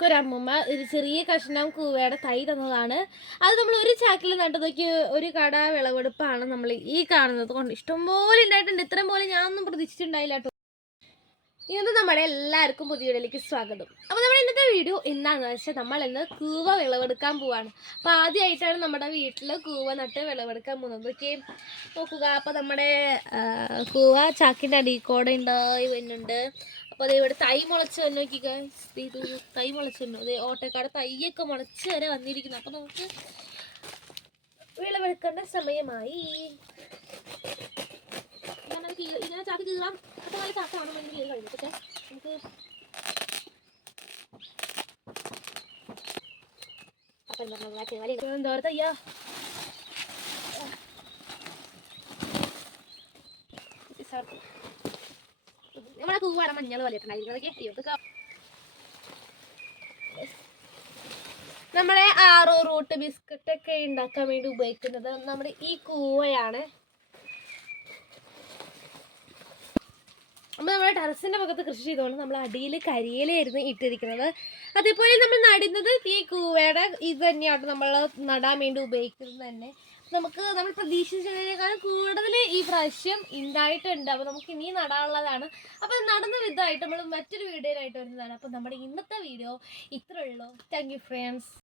നമുക്കൊരു അമ്മമ്മ ഒരു ചെറിയ കഷ്ണം കൂവയുടെ തൈ തന്നതാണ്. അത് നമ്മൾ ഒരു ചാക്കിൽ നട്ടതൊക്കെ ഒരു കട വിളവെടുപ്പാണ് നമ്മൾ ഈ കാണുന്നത് കൊണ്ട് ഇഷ്ടംപോലെ ഉണ്ടായിട്ടുണ്ട്. ഇത്രയും പോലെ ഞാനൊന്നും പ്രതീക്ഷിച്ചിട്ടുണ്ടായില്ല കേട്ടോ. ഇന്ന് നമ്മുടെ എല്ലാവർക്കും പുതിയ വീഡിയോയിലേക്ക് സ്വാഗതം. അപ്പോൾ നമ്മുടെ ഇന്നത്തെ വീഡിയോ എന്താണെന്ന് വെച്ചാൽ നമ്മൾ ഇന്ന് കൂവ വിളവെടുക്കാൻ പോവാണ്. അപ്പോൾ ആദ്യമായിട്ടാണ് നമ്മുടെ വീട്ടിൽ കൂവ നട്ട് വിളവെടുക്കാൻ പോകുന്നത്. ഓക്കെ? നോക്കുക. അപ്പോൾ നമ്മുടെ കൂവ ചാക്കിന്റെ അടിയിൽ കൂടെ ഉണ്ടായി അപ്പോൾ അത് ഇവിടെ തൈ മുളച്ച് വന്നു നോക്കിക്കുക ഇത് തൈ മുളച്ച് വന്നു. അതെ ഓട്ടക്കാട് തൈയൊക്കെ മുളച്ച് വരെ വന്നിരിക്കുന്നു. അപ്പോൾ നമുക്ക് വിളവെടുക്കേണ്ട സമയമായി. ഇങ്ങനെ ഇങ്ങനെ ചാക്ക് കീറാം. അപ്പോൾ നല്ല ചാക്കാണ് നമ്മൾ കീറി കഴിഞ്ഞു. നമുക്ക് അപ്പം പറയുക? ചെവാലി എന്തോരത്തെ അയ്യാ നമ്മളെ കൂവാണ് മഞ്ഞൾ പോലെ ഇട്ടുണ്ടായിരിക്കുന്നത് അയ്യോ ഇതൊക്കെ നമ്മളെ ആറോ റൂട്ട് ബിസ്ക്കറ്റ് ഒക്കെ ഉണ്ടാക്കാൻ വേണ്ടി ഉപയോഗിക്കുന്നത് നമ്മുടെ ഈ കൂവയാണ്. അപ്പോൾ നമ്മുടെ ടെറസിന്റെ ഭാഗത്ത് കൃഷി ചെയ്തുകൊണ്ട് നമ്മൾ അടിയിൽ കരിയിലായിരുന്നു ഇട്ടിരിക്കുന്നത്. അതേപോലെ നമ്മൾ നടുന്നത് ഈ കൂവയുടെ ഇത് തന്നെയാണ് നമ്മൾ നടാൻ വേണ്ടി ഉപയോഗിക്കുന്നത് തന്നെ. നമുക്ക് നമ്മൾ പ്രതീക്ഷിച്ചതിനേക്കാളും കൂടുതൽ ഈ പ്രാവശ്യം ഉണ്ടായിട്ടുണ്ട് അപ്പോൾ നമുക്ക് ഇനി നടാനുള്ളതാണ്. അപ്പോൾ നടന്ന വിധമായിട്ട് നമ്മൾ മറ്റൊരു വീഡിയോയിലായിട്ട് വരുന്നതാണ്. അപ്പോൾ നമ്മുടെ ഇന്നത്തെ വീഡിയോ ഇത്രയുള്ളൂ താങ്ക് യു ഫ്രണ്ട്സ്